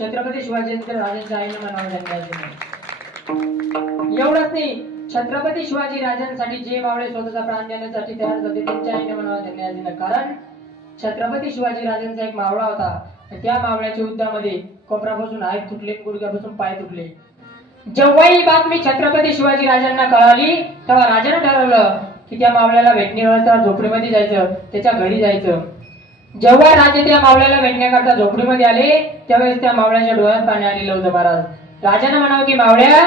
छत्रपती शिवाजी राजांच्या आईने म्हणावं एवढंच नाही, छत्रपती शिवाजी राजांसाठी जे मावळे स्वतःचा प्राण देण्यासाठी तयार झाले त्यांच्या आईने म्हणावं धन्यवाद. कारण छत्रपती शिवाजी राजांचा एक मावळा होता, त्या मावळ्याच्या युद्धामध्ये कोपरापासून हात तुटले, गुडघ्यापासून पाय तुटले. जेव्हा ही बातमी छत्रपती शिवाजी राजांना कळाली तेव्हा राजाने ठरवलं की त्या मावळ्याला भेटण्याकरता झोपडीमध्ये जायचं, त्याच्या घरी जायचं. जेव्हा राजे त्या मावळ्याला भेटण्याकरता झोपडीमध्ये आले त्यावेळेस त्या मावळ्याच्या डोळ्यात पाणी आलेलं होतं. महाराज राजाने म्हणावं की मावळ्या,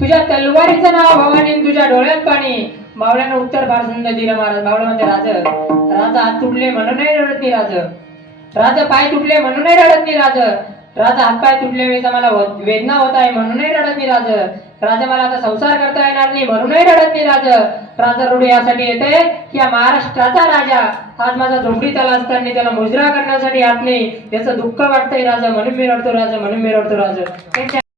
तुझ्या तलवारीचं नाव भवानी, तुझ्या डोळ्यात पाणी. मावळ्यानं उत्तर फार सुंदर दिलं. महाराज मावळा म्हणते, राजा हात तुटले म्हणून नाही रडत नाही, राजा पाय तुटले म्हणून नाही रडत नाही, राजा हात पाय तुटले वेळेस मला वेदना होत आहे म्हणून नाही रडत नाही, राजा मला आता संसार करता येणार नाही म्हणून नाही रडत नाही, राजा रडू यासाठी येते की या महाराष्ट्राचा राजा आज माझा झोपडीत आला असताना त्याला मुजरा करण्यासाठी हात नाही, त्याचं दुःख वाटतंय राजा म्हणून मी रडतो, म्हणून मी रडतो.